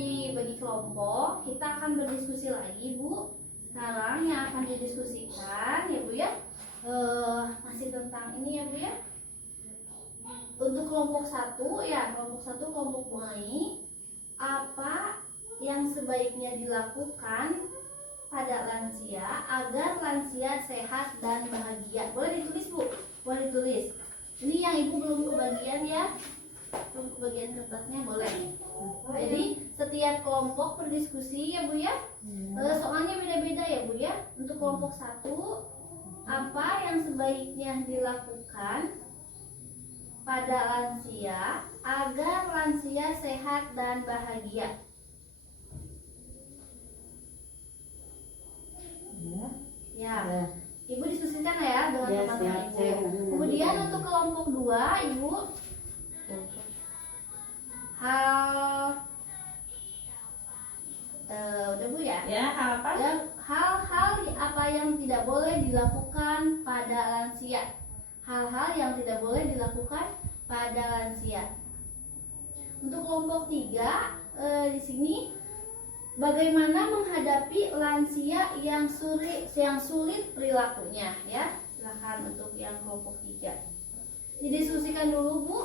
dibagi kelompok, kita akan berdiskusi lagi, Bu. Sekarang yang akan didiskusikan ya Bu ya, masih tentang ini ya Bu ya. Untuk kelompok 1 ya, kelompok 1 kelompok mulai, apa yang sebaiknya dilakukan pada lansia agar lansia sehat dan bahagia? Boleh ditulis Bu, boleh ditulis. Ini yang Ibu belum kebagian ya, belum kebagian kertasnya, boleh. Jadi setiap kelompok berdiskusi ya Bu ya. Soalnya beda-beda ya Bu ya. Untuk kelompok 1, apa yang sebaiknya dilakukan pada lansia agar lansia sehat dan bahagia? Ya. Ibu diskusikan ya dengan teman-teman Ibu. Kemudian untuk kelompok 2, Ibu, udah Bu ya? Ya, hal apa? Hal-hal apa yang tidak boleh dilakukan pada lansia. Hal-hal yang tidak boleh dilakukan pada lansia. Untuk kelompok 3, di sini bagaimana menghadapi lansia yang sulit perilakunya ya. Silakan untuk yang kelompok 3. Didiskusikan dulu Bu.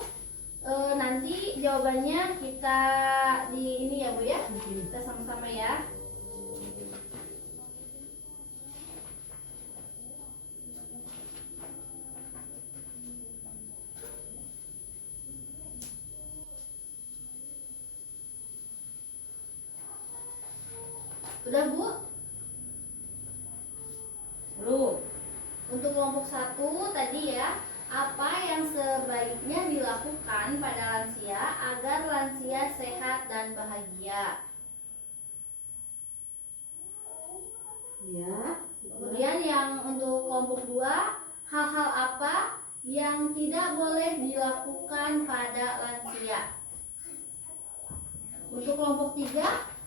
Nanti jawabannya kita di ini ya Bu ya. Kita sama-sama ya. Udah Bu? Belum. Untuk kelompok 1 tadi ya, apa yang sebaiknya dilakukan pada lansia agar lansia sehat dan bahagia? Ya. Kemudian yang untuk kelompok 2, hal-hal apa yang tidak boleh dilakukan pada lansia? Untuk kelompok 3,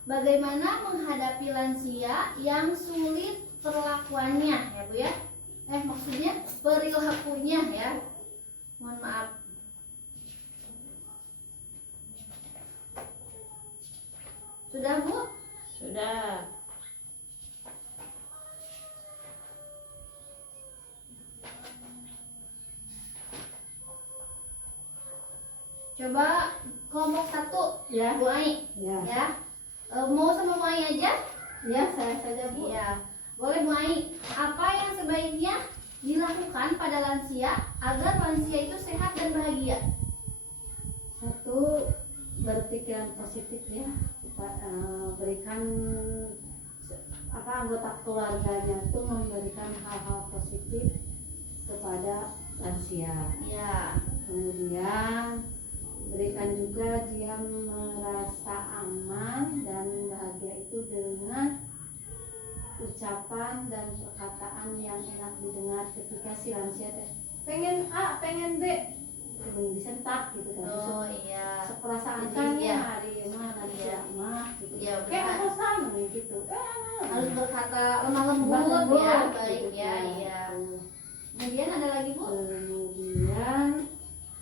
bagaimana menghadapi lansia yang sulit perlakuannya ya Bu ya? Maksudnya perilakunya ya. Mohon maaf. Sudah Bu? Sudah. Coba kelompok 1 Ya. Bu Ai. Ya. Mau sama Bu Ai aja? Ya, saya saja Bu. Iya. Boleh Bu Ai. Apa yang sebaiknya dilakukan pada lansia agar lansia itu sehat dan bahagia? 1, berpikiran positif ya. Berikan anggota keluarganya itu memberikan hal-hal positif kepada lansia. Ya. Kemudian berikan juga dia merasa aman dan bahagia itu dengan ucapan dan perkataan yang enak didengar ketika si lansia pengen A, pengen B, pengen disentak gitu kan. Oh iya. Seperasaan Jadi, kan iya. hari mah lansia mah gitu. Iya, Kayak benar. aku sama gitu. Harus berkata lemah lembut ya. Baik ya, iya. Kemudian ada lagi Bu? Kemudian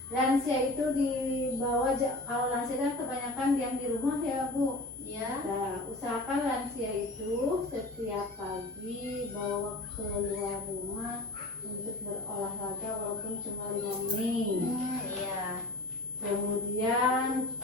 lansia itu dibawa, kalau lansia kan kebanyakan diam di rumah ya Bu. Ya. Nah, usahakan lansia itu setiap pagi bawa keluar rumah untuk berolahraga walaupun cuma 5 menit. Iya. Kemudian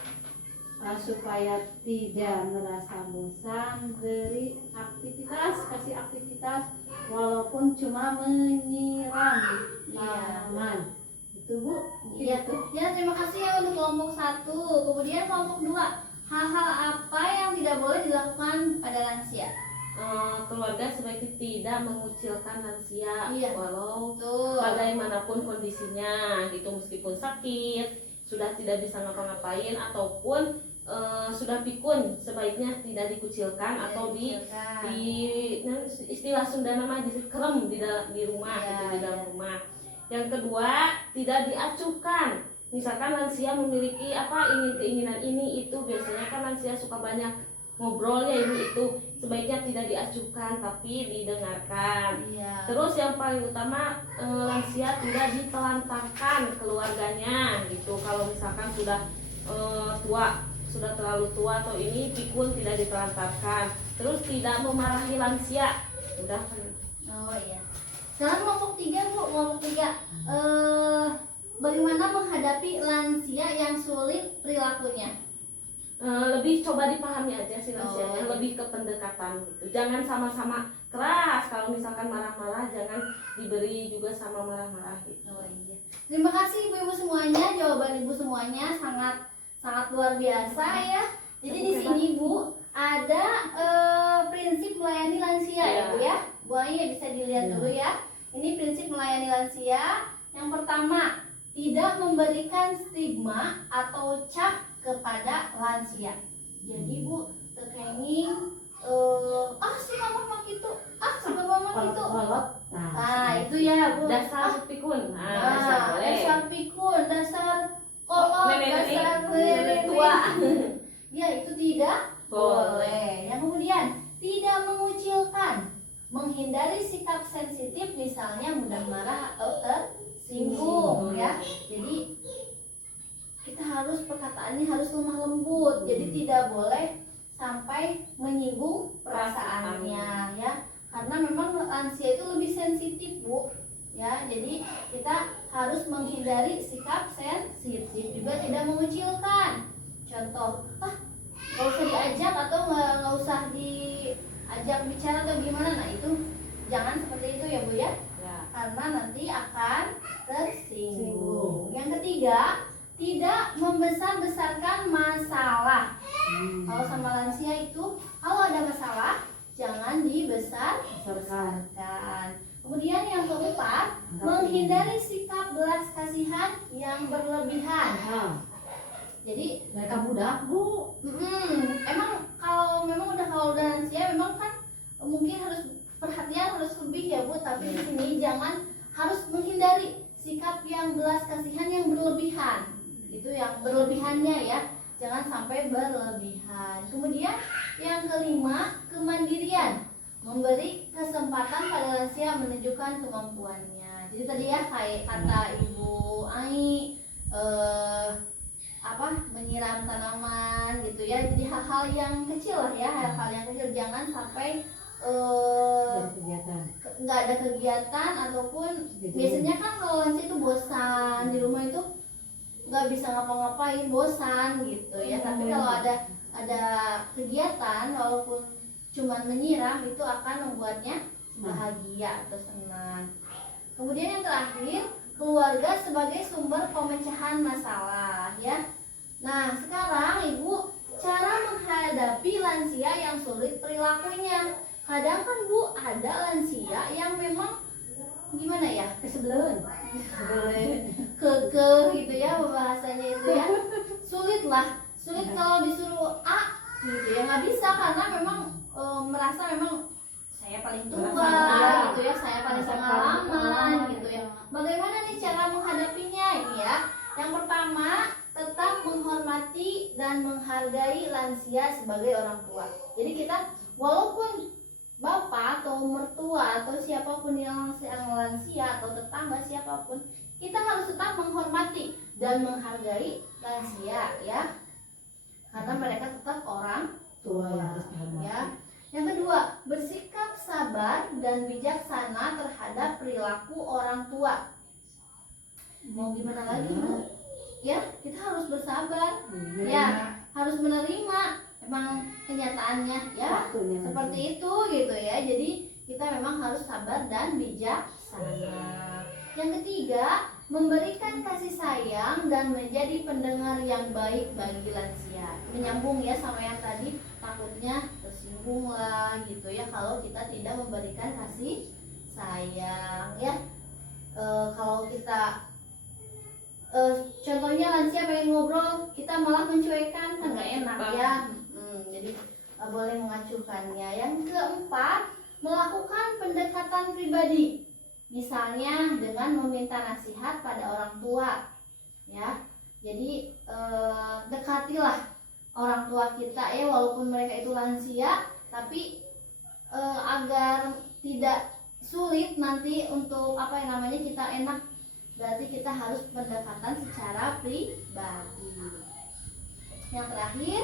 supaya tidak merasa bosan, beri aktivitas, kasih aktivitas walaupun cuma menyiram tanaman. Itu Bu. Iya. Ya, terima kasih ya untuk kelompok 1. Kemudian kelompok 2, hal-hal apa yang tidak boleh dilakukan pada lansia? Keluarga sebaiknya tidak mengucilkan lansia. Iya. Walau Betul. bagaimanapun kondisinya, gitu, meskipun sakit, sudah tidak bisa ngapa-ngapain ataupun sudah pikun, sebaiknya tidak dikucilkan atau di istilah Sunda nama dikerem di rumah, Iya, gitu, di dalam iya. rumah. Yang kedua, tidak diacuhkan. Misalkan lansia memiliki ingin keinginan ini itu, biasanya kan lansia suka banyak ngobrol ya ibu, itu sebaiknya tidak diacuhkan tapi didengarkan. Iya. Terus yang paling utama, lansia tidak ditelantarkan keluarganya gitu. Kalau misalkan sudah tua sudah terlalu tua atau ini pikun tidak ditelantarkan. Terus tidak memarahi lansia. Udah kan? Oh iya. Sekarang kelompok 3 Bu, kelompok 3. Bagaimana menghadapi lansia yang sulit perilakunya? Lebih coba dipahami aja sih lansianya, Oh. lebih ke pendekatan gitu. Jangan sama-sama keras. Kalau misalkan marah-marah jangan diberi juga sama marah-marah gitu. Oh iya. Terima kasih ibu-ibu semuanya, jawaban ibu semuanya sangat sangat luar biasa ya. Jadi di sini Bu ada prinsip melayani lansia ya Bu ya. Bu Ai bisa dilihat dulu ya. Ini prinsip melayani lansia. Yang pertama, tidak memberikan stigma atau cap kepada lansia. Jadi Bu tekenging si mama gitu, si mama gitu. Ah itu ya Bu. Dasar pikun. Dasar boleh. Dasar pikun, dasar kolot, dasar nenek tua. Ya itu tidak boleh. Yang kemudian tidak mengucilkan, menghindari sikap sensitif misalnya mudah marah atau tersinggung ya. Jadi kita harus perkataannya harus lemah lembut. Jadi tidak boleh sampai menyinggung perasaannya ya. Karena memang lansia itu lebih sensitif Bu. Ya, jadi kita harus menghindari sikap sensitif, juga tidak mengucilkan. Contoh, nggak usah diajak atau nggak usah diajak bicara atau gimana. Nah itu jangan seperti itu ya Bu ya. Karena nanti akan tersinggung. Yang ketiga, tidak membesar-besarkan masalah. Kalau sama lansia itu, kalau ada masalah jangan dibesar-besarkan. Kemudian yang keempat, menghindari sikap belas kasihan yang berlebihan. Jadi Mereka mudah Bu. emang kalau udah lansia memang kan mungkin harus perhatian harus lebih ya Bu. Tapi di sini jangan harus menghindari sikap yang belas kasihan yang berlebihan. Itu yang berlebihannya ya, jangan sampai berlebihan. Kemudian yang kelima, kemandirian, memberi kesempatan pada lansia menunjukkan kemampuannya. Jadi tadi ya kayak kata Ibu Ai, menyiram tanaman gitu ya. Jadi hal-hal yang kecil lah ya, hal-hal yang kecil, jangan sampai nggak ada kegiatan ataupun biasanya kan kalau lansia itu bosan di rumah itu nggak bisa ngapa-ngapain, bosan gitu ya. Tapi kalau ada kegiatan walaupun cuman menyiram itu akan membuatnya bahagia atau senang. Kemudian yang terakhir, keluarga sebagai sumber pemecahan masalah ya. Nah sekarang Ibu, cara menghadapi lansia yang sulit perilakunya. Kadang kan Bu ada lansia yang memang gimana ya, kesebelen, kekeh gitu ya bahasanya itu ya. Sulit kalau disuruh A gitu ya, nggak bisa karena memang merasa memang saya paling tua gitu ya, saya paling pengalaman gitu ya. Bagaimana nih cara menghadapinya ini ya? Yang pertama, tetap menghormati dan menghargai lansia sebagai orang tua. Jadi kita walaupun bapak atau mertua atau siapapun yang lansia atau tetangga siapapun, kita harus tetap menghormati dan menghargai lansia ya, karena mereka tetap orang tua ya. Yang kedua, bersikap sabar dan bijaksana terhadap perilaku orang tua. Mau gimana lagi Bu? Ya kita harus bersabar ya, harus menerima emang kenyataannya ya seperti itu gitu ya. Jadi kita memang harus sabar dan bijaksana. Yang ketiga, memberikan kasih sayang dan menjadi pendengar yang baik bagi lansia. Menyambung ya sama yang tadi, takutnya tersinggung lah gitu ya kalau kita tidak memberikan kasih sayang ya. Kalau kita contohnya lansia pengen ngobrol, kita malah mencuekkan, kan nggak enak ya. Jadi boleh mengacuhkannya. Yang keempat, melakukan pendekatan pribadi, misalnya dengan meminta nasihat pada orang tua ya. Jadi dekatilah orang tua kita ya, walaupun mereka itu lansia, tapi agar tidak sulit nanti untuk kita enak, berarti kita harus pendekatan secara pribadi. Yang terakhir,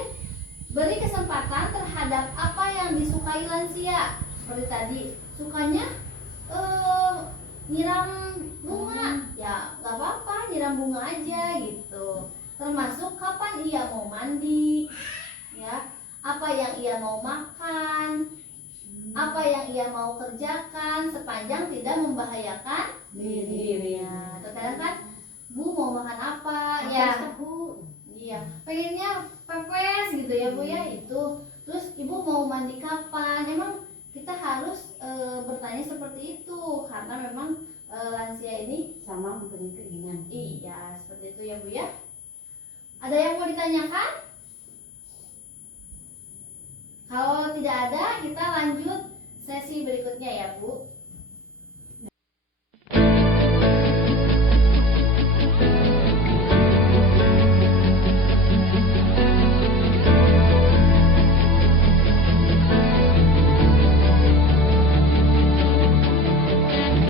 beri kesempatan terhadap apa yang disukai lansia. Seperti tadi, sukanya nyiram bunga, ya nggak apa-apa, nyiram bunga aja gitu. Termasuk kapan ia mau mandi, ya, apa yang ia mau makan, apa yang ia mau kerjakan sepanjang tidak membahayakan dirinya. Terkadang kan, Bu mau makan apa, ya Bu, iya, pengennya pepes gitu ya Bu ya itu. Terus Ibu mau mandi kapan? Emang kita harus bertanya seperti itu karena memang lansia ini sama mempunyai keinginan. iya seperti itu ya Bu ya. Ada yang mau ditanyakan? Kalau tidak ada, kita lanjut sesi berikutnya ya Bu.